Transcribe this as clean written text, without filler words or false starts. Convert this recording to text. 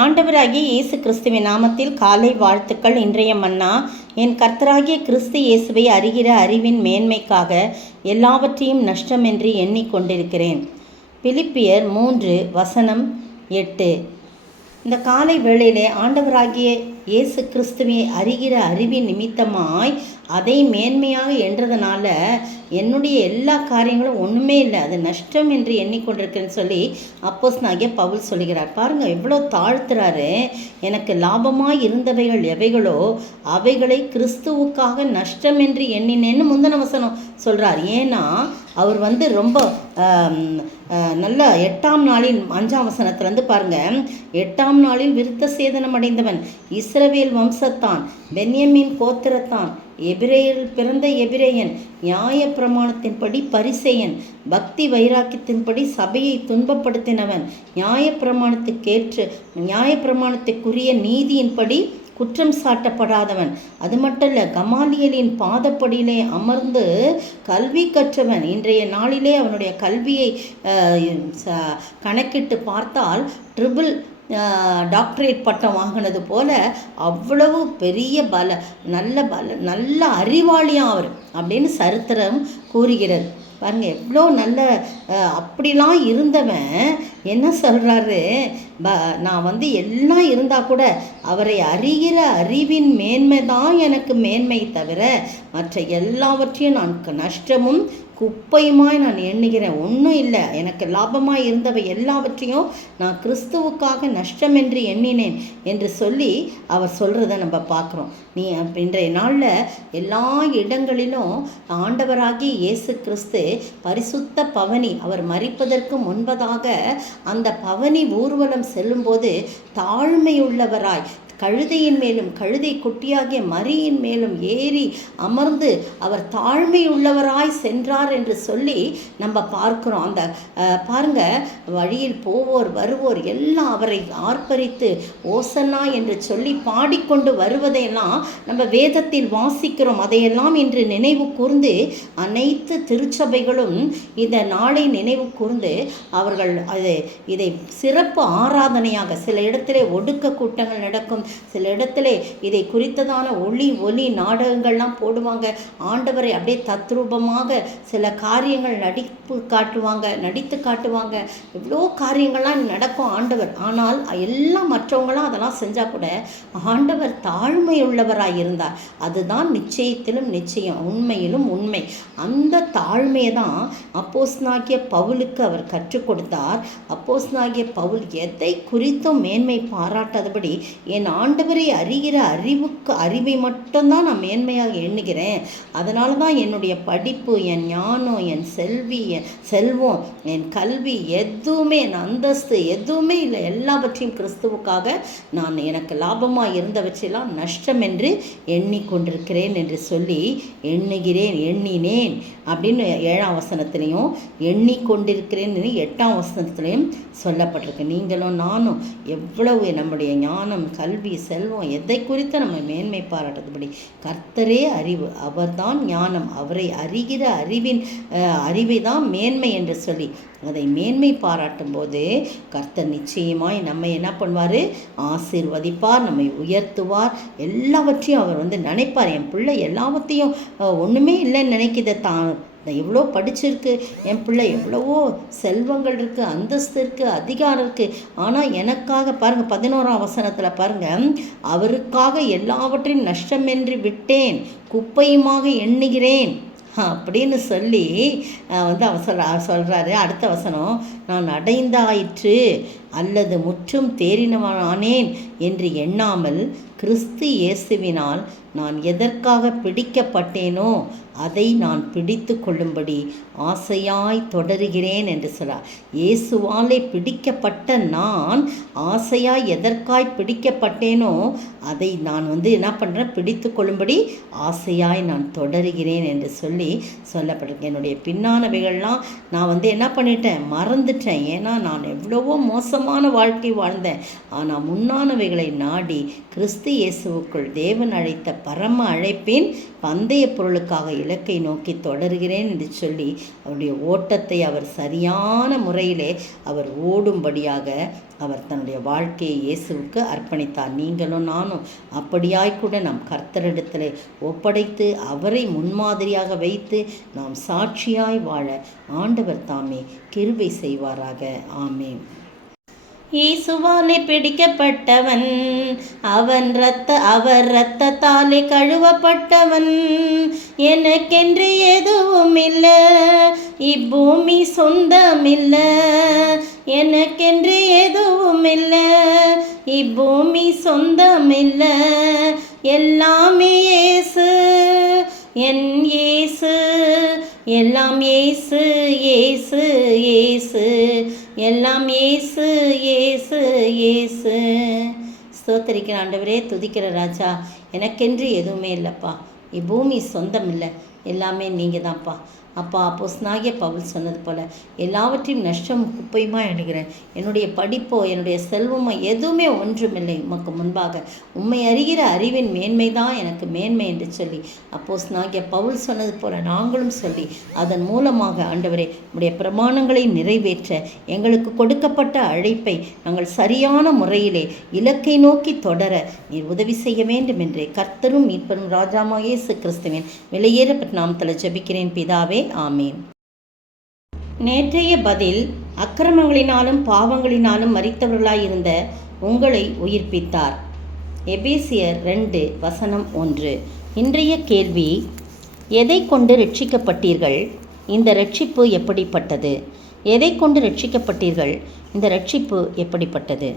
ஆண்டவராகிய இயேசு கிறிஸ்துவின் நாமத்தில் காலை வாழ்த்துக்கள். இன்றைய மன்னா, என் கர்த்தராகிய கிறிஸ்து இயேசுவை அறிகிற அறிவின் மேன்மைக்காக எல்லாவற்றையும் நஷ்டம் என்று எண்ணிக்கொண்டிருக்கிறேன். பிலிப்பியர் 3:8. இந்த காலை வேளையிலே ஆண்டவராகிய இயேசு கிறிஸ்துவை அறிகிற அறிவின் நிமித்தமாய் அதை மேன்மையாக என்றதுனால என்னுடைய எல்லா காரியங்களும் ஒன்றுமே இல்லை, அது நஷ்டம் என்று எண்ணிக்கொண்டிருக்கேன்னு சொல்லி அப்போஸ்தலனாகிய பவுல் சொல்கிறார். பாருங்கள், எவ்வளோ தாழ்த்துறாரு. எனக்கு லாபமாய் இருந்தவைகள் எவைகளோ அவைகளை கிறிஸ்துவுக்காக நஷ்டம் என்று எண்ணினேன்னு முந்தின வசனம் சொல்கிறார். ஏன்னா அவர் ரொம்ப நல்ல 8ஆம் நாளில் 5ஆம் வசனத்துலேருந்து பாருங்கள், 8ஆம் நாளில் விருத்த சேதனம் அடைந்தவன், இஸ்ரவேல் வம்சத்தான், பென்யமீன் கோத்திரத்தான், எபிரேயரில் பிறந்த எபிரேயன், நியாய பிரமாணத்தின்படி பரிசேயன், பக்தி வைராக்கியத்தின்படி சபையை துன்பப்படுத்தினவன், நியாய பிரமாணத்துக்குரிய நீதியின்படி குற்றம் சாட்டப்படாதவன், அது மட்டும் இல்லை, கமாலியலின் பாதப்படியிலே அமர்ந்து கல்வி கற்றவன். இன்றைய நாளிலே அவனுடைய கல்வியை கணக்கிட்டு பார்த்தால் ட்ரிபிள் டாக்டரேட் பட்டம் வாங்கினது போல அவ்வளவு பெரிய நல்ல அறிவாளியாக அவர் அப்படின்னு சரித்திரம் கூறுகிறது. பாருங்க, எவ்வளோ நல்ல அப்படிலாம் இருந்தவன் என்ன சொல்கிறாரு, நான் எல்லாம் இருந்தால் கூட அவரை அறிகிற அறிவின் மேன்மை தான் எனக்கு மேன்மை தவிர மற்ற எல்லாவற்றையும் நான் நஷ்டமும் குப்பையுமாய் நான் எண்ணுகிறேன். ஒன்றும் இல்லை, எனக்கு லாபமாக இருந்தவை எல்லாவற்றையும் நான் கிறிஸ்துவுக்காக நஷ்டம் என்று எண்ணினேன் என்று சொல்லி அவர் சொல்கிறத நம்ம பார்க்குறோம். இன்றைய நாளில் எல்லா இடங்களிலும் ஆண்டவராகிய இயேசு கிறிஸ்து பரிசுத்த பவனி, அவர் மரிப்பதற்கு முன்பதாக அந்த பவனி ஊர்வலம் செல்லும்போது தாழ்மையுள்ளவராய் கழுதையின் மேலும் கழுதை குட்டியாகிய மரியின் மேலும் ஏறி அமர்ந்து அவர் தாழ்மை உள்ளவராய் சென்றார் என்று சொல்லி நம்ம பார்க்குறோம். அந்த பாருங்க, வழியில் போவோர் வருவோர் எல்லாம் அவரை ஆர்ப்பரித்து ஓசன்னா என்று சொல்லி பாடிக்கொண்டு வருவதையெல்லாம் நம்ம வேதத்தில் வாசிக்கிறோம். அதையெல்லாம் இன்று நினைவு கூர்ந்து அனைத்து திருச்சபைகளும் இந்த நாளை நினைவு கூர்ந்து அவர்கள் இதை சிறப்பு ஆராதனையாக, சில இடத்திலே ஒடுக்க கூட்டங்கள் நடக்கும், சில இடத்துல இதை குறித்ததான ஒலி நாடகங்கள்லாம் போடுவாங்க. ஆண்டவரை அப்படியே தத்ரூபமாக சில காரியங்கள் நடித்து காட்டுவாங்க. எவ்வளோ காரியங்கள்லாம் நடக்கும் ஆண்டவர். ஆனால் எல்லாம் மற்றவங்களாம் அதெல்லாம் செஞ்சால் கூட ஆண்டவர் தாழ்மையுள்ளவராக இருந்தார். அதுதான் நிச்சயத்திலும் நிச்சயம், உண்மையிலும் உண்மை. அந்த தாழ்மையை தான் அப்போஸ்தலனாகிய பவுலுக்கு அவர் கற்றுக் கொடுத்தார். அப்போஸ்தலனாகிய பவுல் எதை குறித்தும் மேன்மை பாராட்டாதபடி என் ஆண்டவரை அறிகிற அறிவை மட்டும்தான் நான் மேன்மையாக எண்ணுகிறேன். அதனால தான் என்னுடைய படிப்பு, என் ஞானம், என் செல்வம், என் கல்வி எதுவுமே, என் அந்தஸ்து எதுவுமே இல்லை, எல்லாவற்றையும் கிறிஸ்துவுக்காக நான் எனக்கு லாபமாக இருந்தவற்றையெல்லாம் நஷ்டம் என்று எண்ணிக்கொண்டிருக்கிறேன் என்று சொல்லி எண்ணினேன் அப்படின்னு 7ஆம் வசனத்திலையும், எண்ணிக்கொண்டிருக்கிறேன் 8ஆம் வசனத்திலையும் சொல்லப்பட்டிருக்கு. நீங்களும் நானும் எவ்வளவு நம்முடைய ஞானம், கல்வி, செல்வம் எதை குறித்து நம்ம மேன்மை பாராட்டுறதுபடி கர்த்தரே அறிவு, அவர்தான் ஞானம், அவரை அறிகிற அறிவை தான் மேன்மை என்று சொல்லி அதை மேன்மை பாராட்டும் போது கர்த்தர் நிச்சயமாய் நம்ம என்ன பண்ணுவார், ஆசீர்வதிப்பார், நம்மை உயர்த்துவார். எல்லாவற்றையும் அவர் நினைப்பார். என் பிள்ளை எல்லாவற்றையும் ஒன்றுமே இல்லைன்னு நினைக்கிற எவ்வளோ படிச்சிருக்கு, என் பிள்ளை எவ்வளவோ செல்வங்கள் இருக்குது, அந்தஸ்து இருக்குது, அதிகாரம் இருக்குது, ஆனால் எனக்காக பாருங்கள் 11ஆம் வசனத்தில் பாருங்கள், அவருக்காக எல்லாவற்றையும் நஷ்டமென்று விட்டேன், குப்பையுமாக எண்ணுகிறேன் அப்படின்னு சொல்லி அவர் சொல்கிறாரு. அடுத்த வசனம், நான் அடைந்தாயிற்று அல்லது முற்றும் தேறினவனானேன் என்று எண்ணாமல் கிறிஸ்து இயேசுவினால் நான் எதற்காக பிடிக்கப்பட்டேனோ அதை நான் பிடித்து கொள்ளும்படி ஆசையாய் தொடருகிறேன் என்று சொல்கிறார். இயேசுவாலே பிடிக்கப்பட்ட நான் ஆசையாய் எதற்காய் பிடிக்கப்பட்டேனோ அதை நான் என்ன பண்ணுறேன், பிடித்து கொள்ளும்படி ஆசையாய் நான் தொடருகிறேன் என்று சொல்லி சொல்லப்பட்டிருக்கேன். என்னுடைய பின்னானவைகள்லாம் நான் என்ன பண்ணிட்டேன், மறந்துட்டேன். ஏன்னா நான் எவ்வளவோ மோசமாக மோசமான வாழ்க்கை வாழ்ந்தேன், ஆனால் முன்னானவைகளை நாடி கிறிஸ்து இயேசுவுக்குள் தேவன் அழைத்த பரம அழைப்பின் பந்தய பொருளுக்காக இலக்கை நோக்கி தொடர்கிறேன் என்று சொல்லி அவருடைய ஓட்டத்தை அவர் சரியான முறையிலே அவர் ஓடும்படியாக அவர் தன்னுடைய வாழ்க்கையை இயேசுவுக்கு அர்ப்பணித்தார். நீங்களும் நானும் அப்படியாய் கூட நாம் கர்த்தரிடத்தில் ஒப்படைத்து அவரை முன்மாதிரியாக வைத்து நாம் சாட்சியாய் வாழ ஆண்டவர் தாமே கிருபை செய்வாராக. ஆமென். இயேசுவாலே பிடிக்கப்பட்டவன், அவர் இரத்தத்தாலே கழுவப்பட்டவன். எனக்கென்று எதுவும் இல்லை, இப்பூமி சொந்தமில்ல. எனக்கென்று எதுவும் இல்லை, இப்பூமி சொந்தமில்ல. எல்லாமே இயேசு, என் இயேசு, எல்லாம் இயேசு, இயேசு, இயேசு, எல்லாம் இயேசு, இயேசு, இயேசு. ஸ்தோத்திரிக்கிற ஆண்டவரே, துதிக்கிற ராஜா, எனக்கென்று எதுவுமே இல்லைப்பா, இப்பூமி சொந்தம் இல்லை, எல்லாமே நீங்கள் தான்ப்பா. அப்பா, அப்போஸ்தலனாகிய பவுல் சொன்னது போல் எல்லாவற்றையும் நஷ்டம் குப்பையுமா எண்ணுகிறேன். என்னுடைய படிப்போ என்னுடைய செல்வமோ எதுவுமே ஒன்றுமில்லை உமக்கு முன்பாக. உம்மை அறிகிற அறிவின் மேன்மை தான் எனக்கு மேன்மை என்று சொல்லி அப்போஸ்தலனாகிய பவுல் சொன்னது போல் நாங்களும் சொல்லி அதன் மூலமாக ஆண்டவரே உம்முடைய பிரமாணங்களை நிறைவேற்ற எங்களுக்கு கொடுக்கப்பட்ட அழைப்பை நாங்கள் சரியான முறையிலே இலக்கை நோக்கி தொடர நீர் உதவி செய்ய வேண்டும் என்று கர்த்தரும் மீட்பரும் ராஜாவாகிய இயேசு கிறிஸ்துவின் விலையேறப்பட்ட நாமத்தில் ஜெபிக்கிறேன் பிதாவே. ஆமீன். நேற்றைய பதில், அக்கிரமங்களினாலும் பாவங்களினாலும் மரித்தவர்களாயிருந்த உங்களை உயிர்ப்பித்தார். எபேசியர் 2:1. இன்றைய கேள்வி, எதை கொண்டு ரட்சிக்கப்பட்டீர்கள்? இந்த ரட்சிப்பு எப்படிப்பட்டது? எதை கொண்டு ரட்சிக்கப்பட்டீர்கள்? இந்த ரட்சிப்பு எப்படிப்பட்டது?